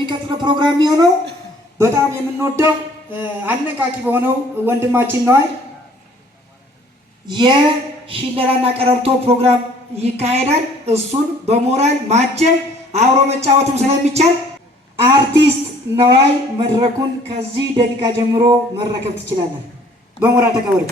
የሚቀጥለው ፕሮግራም የሚሆነው በጣም የምንወደው አነቃቂ በሆነው ወንድማችን ነዋይ የሽለላና ቀረርቶ ፕሮግራም ይካሄዳል። እሱን በሞራል ማጀብ አብሮ መጫወትም ስለሚቻል አርቲስት ነዋይ መድረኩን ከዚህ ደቂቃ ጀምሮ መረከብ ትችላለህ። በሞራል ተቀበል።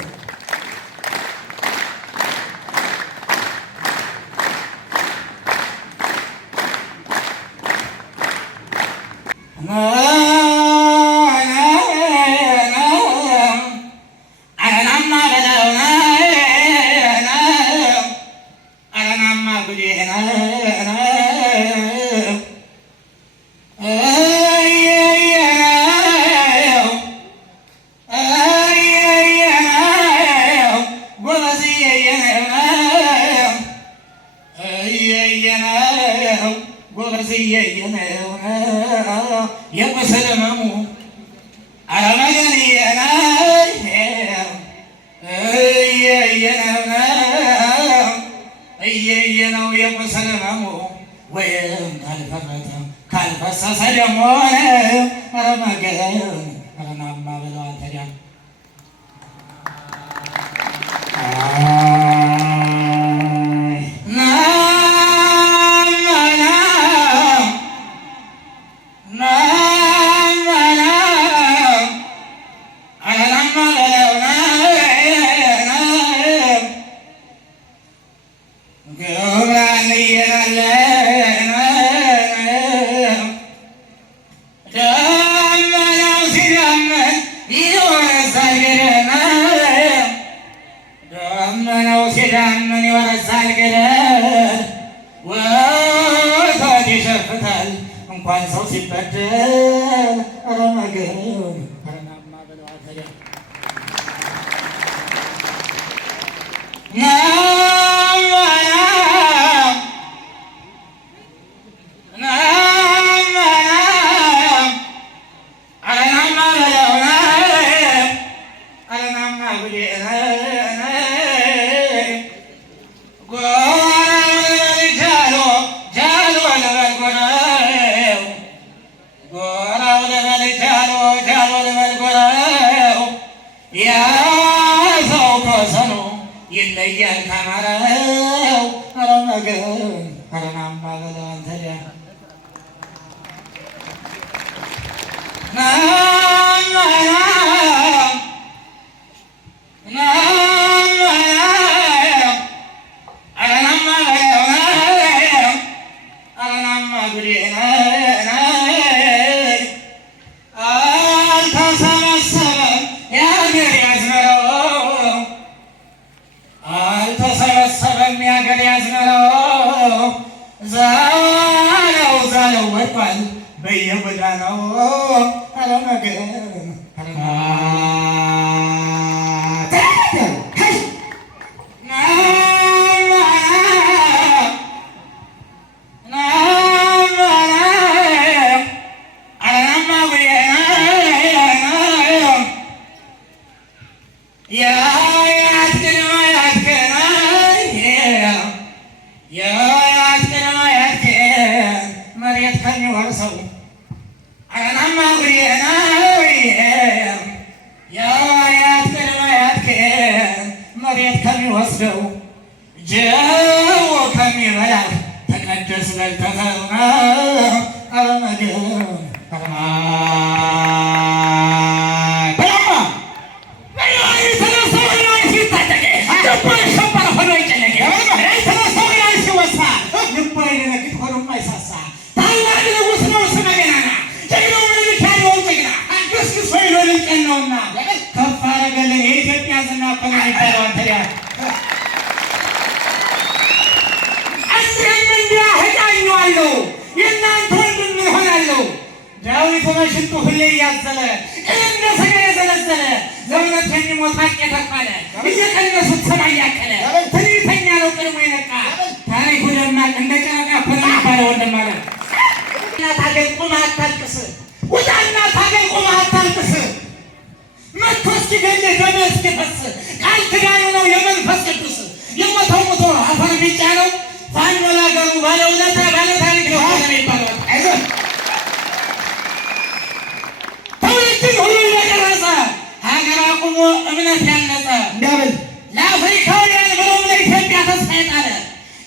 ደግሞ እምነት ያነጸ እንዳበል ለአፍሪካውያን ብሎም ለኢትዮጵያ ተስፋ የጣለ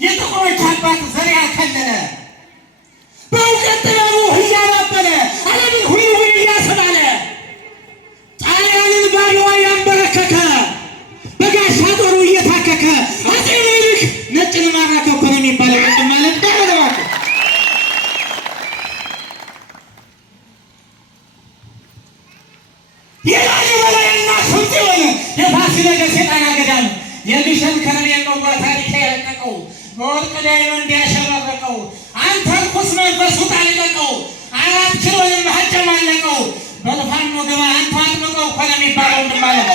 የጥቁሮች አባት ዘር ያከለለ በእውቀት ጥበቡ እያባበለ ዓለምን ሁሉ እያስባለ ጣሊያንን ባድዋ ያንበረከከ በጋሻ ጦሩ እየታከከ አፄ ምኒልክ ነጭን ማረከ እኮ ነው የሚባለው። ወንድም ማለት ዳረባክ የላሊበላና ስልጤ ሆነ የፋሲለደስ የጣና ገዳም የግሸን ከረሜሎ ታሪክ የረቀቀው በወርቅ ዳይመንድ ያሸበረቀው አንተ ርኩስ መንፈስ ውጣ ልቀቀው 4 ኪሎን አጨማለቀው በልፋኖ ገባ አንተ አጥምቀው እኮ ነው የሚባለው። ወንድም ማለት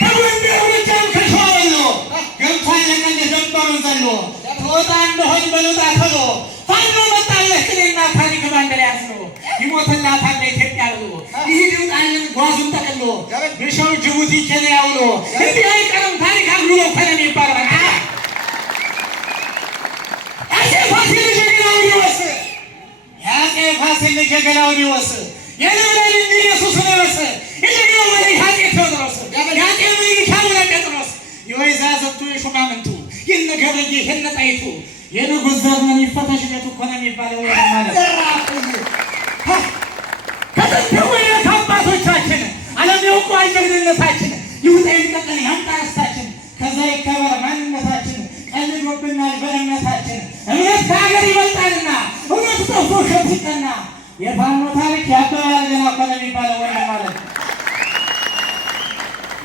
ከጎንደር ጎጃም ከሸዋ ወሎ ገብቷል ለቀን የዘባውን ዘሎ ተወጣ እንደሆን በሉጣ ተሎ ፋኖ መጣለህ ቅኔና ታሪክ ባንድ ላይ አስሮ ይሞትላታል ለኢትዮጵያ ብሎ ይሄድም ቃልን ጓዙን ጠቅሎ ብሻው ጅቡቲ ኬንያ ውሎ እንዲህ አይቀርም ታሪክ አግሎ እኮ ነው የሚባለው። አፄ ፋሲል ጀግናውዲዎስ የአፄ ፋሲል ጀግናውዲዎስ የልብላል እንጂ ኢየሱስን ወሰ የጀግናው መሪ አፄ ቴዎድሮስ የአፄ ምኒልክ አቡነ ጴጥሮስ የወይዛዝርቱ የሹማምንቱ የነ ገብርዬ የነ ጣይቱ የንጉሥ ዘር ምን ይፈተሽ ቤቱ እኮ ነው የሚባለው። ማለት ከጥንት ወይነት አባቶቻችን ዓለም ያውቀዋል ጀግንነታችን ይውጣ ይንጠቀን ያምጣ ርስታችን ከዛ ይከበር ማንነታችን ቀልዶብናል በእምነታችን እምነት ከሀገር ይበልጣልና እውነት ጠፍቶ ውሸት ሲቀና የፋኖ ታሪክ ያበባል ገና እኮ ነው የሚባለው። ወንድም ማለት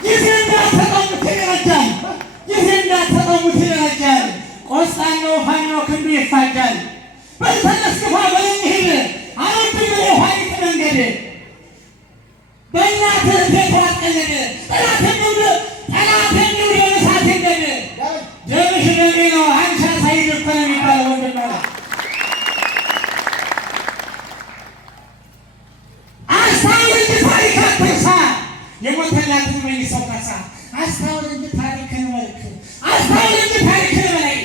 ጊዜ እንዳትጠሙት ይረጃል ጊዜ እንዳትጠሙት ይረጃል ቆስጣናው ፋኖ ክንዱ ይፋጃል በልተነስ ግፋ በለንሂድ አረብን የኋሊት መንገድ በእናትህ ቤት ዋቀለድ ጠላት የሚውድ የመሳት ንገድ ደምሽ ደሜ ነው አንሻ ሳይድ እኮ ነው የሚባለው። ወንድም ማለት አስታውል እንጂ ታሪክ አትርሳ የሞተላትን መንግሥት ካሳ አስታውል እንጂ ታሪክን መልክ አስታውል እንጂ ታሪክን በላይ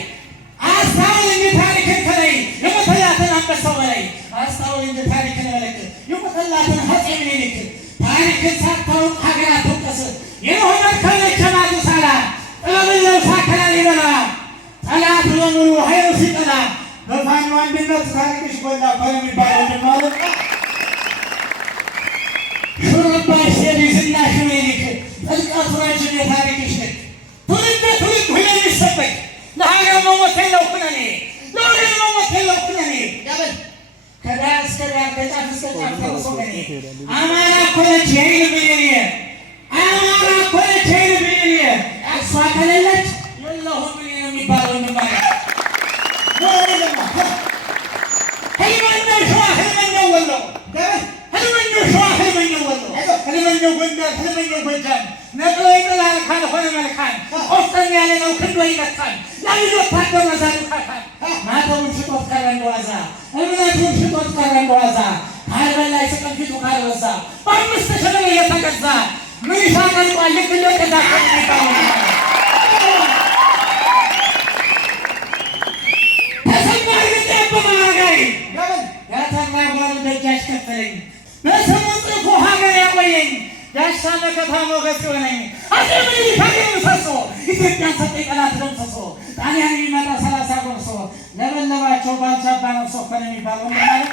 አስታውል እንጂ ታሪክን ከላይ የሞተላትን አንበሳው በላይ አስታውል እንጂ ታሪክን መልክ የሞተላትን አፄ ምኒልክ ታሪክን ሳታውቅ ሀገር አትወቀስ የሆነ ከለከናቱ ሳላ ጥበብን ለብሳ ከላሊበላ ጠላት በሙሉ ኃይሉ ሲጠላ በፋኖ አንድነት ታሪክሽ ጎላ እኮ ነው የሚባለው። ወንድም ማለት ሹሩባሽ የልጅናሽ ምኒልክ ጥልቀቱ ረጅም የታሪክሽ ልክ ትውልድ ትውልድ ሁሌ የሚሰበክ ለሀገር መሞት የለው ኩነኔ ለወገን መሞት የለው ኩነኔ ከዳር እስከ ዳር ከጫፍ እስከ ጫፍ ተርሶ ገኔ አማራ እኮ ነች የይል ብዬ አማራ እኮ ነች የይል ብዬ እሷ ከሌለች የለሁም እኔ ነው የሚባለው። ወንድም ማለት ህልመኛው ሸዋ ህልመኛው ወሎ ህልመኛው ሸዋ ህልመኛው ወሎ ህልመኛው ጎንደር ህልመኛው ጎጃም ነቅሎ ይጥላል ካልሆነ መልካም ቆፍጠን ያለ ነው ክንዶ ይመታል ለልጅ ወታደር መዛዱ ካካል ማተቡን ሽጦት ቀረ እንደዋዛ እምነቱን ሽጦት ቀረ እንደዋዛ ካልበላይ ስቅም ፊቱ ካልበዛ በ5 ሺህ ብር እየተገዛ ምንሻ ቀልጧል ልክ እንደ ቀዛ የሚባለው ተሰማር ግጤ በማጋሪ ያተማ ጓሉ ደጃች ከፈለኝ በስሙ ጽፎ ሀገር ያቆየኝ ያሻ መከታ ሞገስ ሆነኝ አፄ ምኒልክ ሀገር ምሰሶ ኢትዮጵያን ሰጠኝ ጠላት ደምስሶ ጣሊያን የሚመጣ 30 ጎርሶ ለበለባቸው ባልቻባ ነፍሶ እኮ ነው የሚባለው። ማለት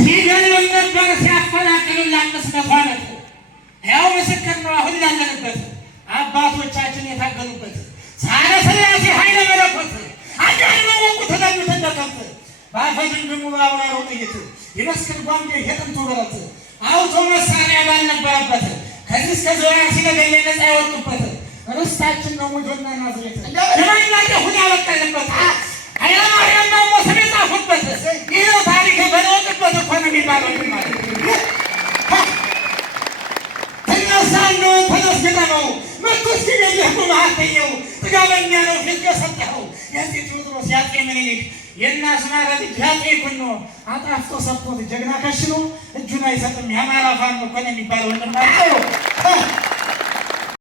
ሲገሉን ነበር ሲያፈናቅሉን ለ500 ዓመት ያው ምስክር ነው አሁን ያለንበት አባቶቻችን የታገሉበት ሳረ ስላሴ ኃይለ መለኮት አዳን ወቁ ተደምተ እንደከፍ ባፈጅን ድሙ ባውራው ጥይት ይመስክር ጓንዴ የጥንቱ ብረት አውቶ መሳሪያ ባልነበረበት ከዚህ እስከ ዙሪያ ሲገኝ ነፃ ያወጡበት ርስታችን ነው ሙጆና ናዝሬት ለማንኛውም ሁሉ ያበቀለበት ኃይለማርያም ነው ስም የጻፉበት ይኸው ታሪክ በለወጥበት እኮ ነው የሚባለው። ማለት ተነሳ ነው ተነስገጠው መጥቶ ሲገኘህ በመሀልተኛው ጥጋበኛ ነው ፊት የሰጠኸው የአፄ ቴዎድሮስ የአፄ ምኒልክ የእናስማራ ልጅ ያጤ ኩኖ አጣፍጦ ሰጥቶት ጀግና ከሽኖ እጁን አይሰጥም። የአማራ ፋኖ እኮ ነው የሚባለው። ወንድም ማለት ነው።